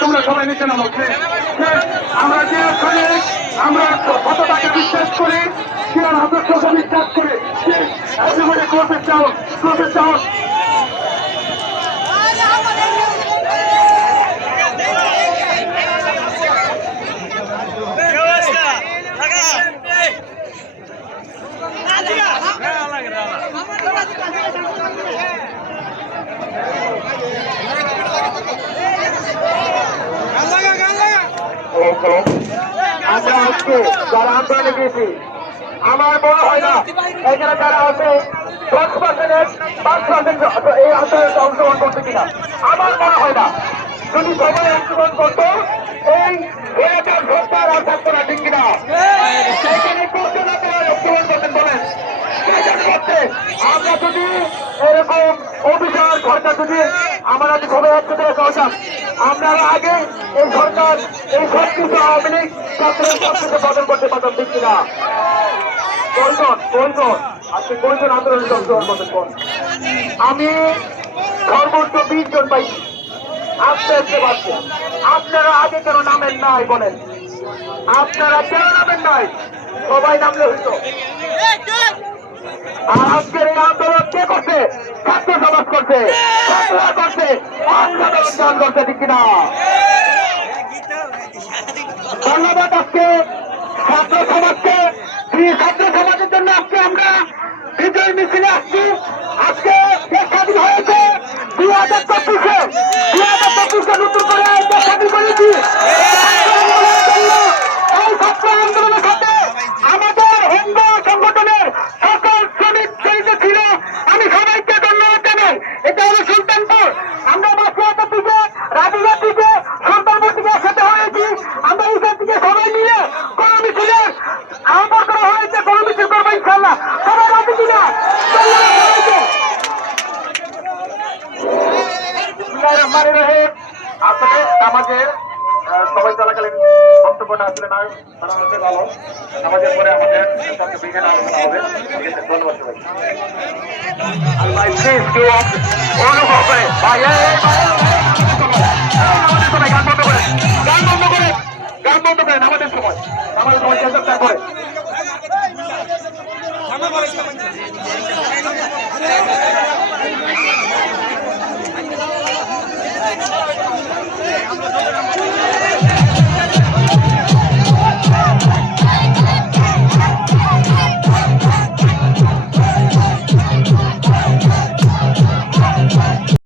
তোমরা সবাই নিচে নামো আমরা যে ওখানে আমরা কতটাকে বিশ্বাস করি সেরা হাতের কথা বিশ্বাস করি একেবারে ক্লোজে চাও ক্লোজে চাও আমরা আজকে যারা আন্দোলনে গিয়েছি আমার মনে হয় না, এখানে যারা আছে। দশ পার্সেন্টের পাঁচ পার্সেন্ট এই আন্দোলনে অংশগ্রহণ করছে কিনা? আমার মনে হয় না, যদি সবাই অংশগ্রহণ করতো, এই আর থাকতো না, ঠিক কিনা? আপনারা অংশগ্রহণ করতেন বলেন? আমরা যদি ছাত্রকে বদল করতে আজকে আমি সর্বোচ্চ বিশ জন পাইছি। আস্তে আস্তে পারছি আপনারা আগে কেন নামেন নাই বলেন? আপনারা কেন নামেন নাই? সবাই নামলে হইতো। আর আজকের করছে। ধন্যবাদ আজকে ছাত্র সমাজকে। ছাত্র সমাজের জন্য আজকে আমরা বিজয় মিছিলে আসছি আজকে দেশ স্বাধীন হয়েছে দুই হাজার চব্বিশে দুই হাজার চব্বিশে নতুন করে দেশ স্বাধীন করেছি এই ছাত্র আন্দোলনের সাথে আমাদের হিন্দু সংগঠনের সকল শ্রমিক জড়িত ছিল আমি সবাইকে ধন্যবাদ জানাই এটা হলো সুলতানপুর আমরা বাসুয়াটা থেকে রাজুয়া থেকে সুলতানপুর থেকে একসাথে হয়েছি। আমরা এখান থেকে সবাই মিলে কোনো মিছিলে আহ্বান করা হয়েছে কোনো মিছিল করব ইনশাল্লাহ। সবাই রাজি কিনা? আমাদের সবাই চলাকালীন বক্তব্যটা আসলে না তারা হচ্ছে ভালো আমাদের পরে আমাদের সাথে বিজ্ঞান আলোচনা হবে করে গান বন্ধ করে গান বন্ধ করেন আমাদের সময় আমাদের সময় চেষ্টা করে